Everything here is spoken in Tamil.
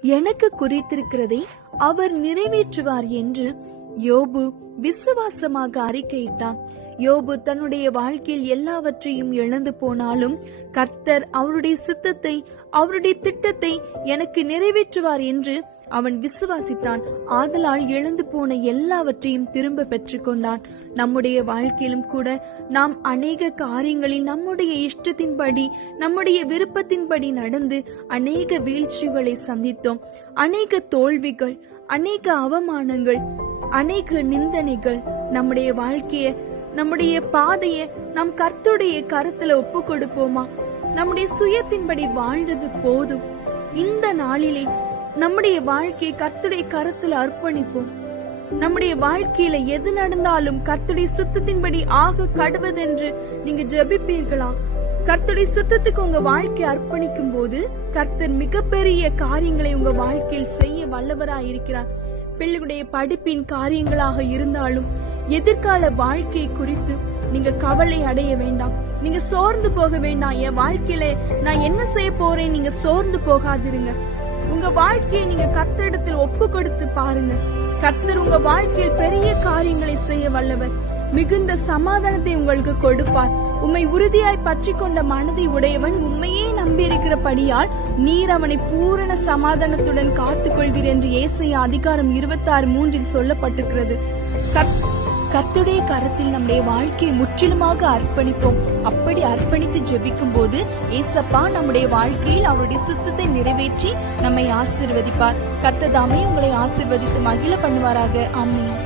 எனக்கு குறித்திருக்கிறதை அவர் நிறைவேற்றுவார் என்று யோபு விசுவாசமாக அறிக்கையிட்டான். யோபு தன்னுடைய வாழ்க்கையில் எல்லாவற்றையும் இழந்து போனாலும் கர்த்தர் அவருடைய சித்தத்தை அவருடைய திட்டத்தை எனக்கு நிறைவேற்றுவார் என்று அவன் விசுவாசித்தான். ஆதலால் இழந்து போன எல்லாவற்றையும் திரும்ப பெற்றுக்கொண்டான். நம்முடைய வாழ்க்கையிலும் கூட நாம் அநேக காரியங்களில் நம்முடைய இஷ்டத்தின்படி நம்முடைய விருப்பத்தின்படி நடந்து அநேக வீழ்ச்சிகளை சந்தித்தோம். அநேக தோல்விகள் அநேக அவமானங்கள் அநேக நிந்தனைகள் நம்முடைய வாழ்க்கையை நம்முடைய பாதையை நம் கர்த்துடைய கருத்துல ஒப்பு கொடுப்போமா? நம்முடைய சுயத்தின்படி வாழ்ந்தது போதும். இந்த நாளிலே நம்முடைய வாழ்க்கையை கர்த்துடைய கருத்துல அர்ப்பணிப்போம். நம்முடைய வாழ்க்கையில எது நடந்தாலும் கர்த்துடைய சித்தத்தின்படி ஆக கடுவதென்று நீங்க ஜெபிப்பீர்களா? கர்த்துடைய சித்தத்துக்கு உங்க வாழ்க்கையை அர்ப்பணிக்கும் போது கர்த்தர் மிகப்பெரிய காரியங்களை உங்க வாழ்க்கையில் செய்ய வல்லவராய் இருக்கிறார் பிள்ளைகளுடைய படிப்பின் காரியங்களாக இருந்தாலும் எதிர்கால வாழ்க்கையை குறித்து நீங்க கவலை அடைய வேண்டாம். நீங்க சோர்ந்து போக வேண்டாம். என் வாழ்க்கையில நான் என்ன செய்ய போறேன் நீங்க சோர்ந்து போகாதிருங்க. உங்க வாழ்க்கையை நீங்க கத்தரிடத்தில் ஒப்பு கொடுத்து பாருங்க. கர்த்தர் உங்க வாழ்க்கையில் பெரிய காரியங்களை செய்ய வல்லவர். மிகுந்த சமாதானத்தை உங்களுக்கு கொடுப்பார். உம்மை உறுதியாய் பற்றி கொண்ட மனதை உடையவன் உண்மையே நம்பியிருக்கிறபடியால் நீர் அவனை பூரண சமாதானத்துடன் காத்துக்கொள்வீர் என்று ஏசைய அதிகாரம் இருபத்தாறு மூன்றில் சொல்லப்பட்டிருக்கிறது. கர்த்- கத்துடைய கரத்தில் நம்முடைய வாழ்க்கையை முற்றிலுமாக அர்ப்பணிப்போம். அப்படி அர்ப்பணித்து ஜெபிக்கும் போது ஏசப்பா நம்முடைய வாழ்க்கையில் அவருடைய சித்தத்தை நிறைவேற்றி நம்மை ஆசிர்வதிப்பார். கர்த்ததாமே உங்களை ஆசிர்வதித்து மகிழ பண்ணுவாராக. ஆமென்.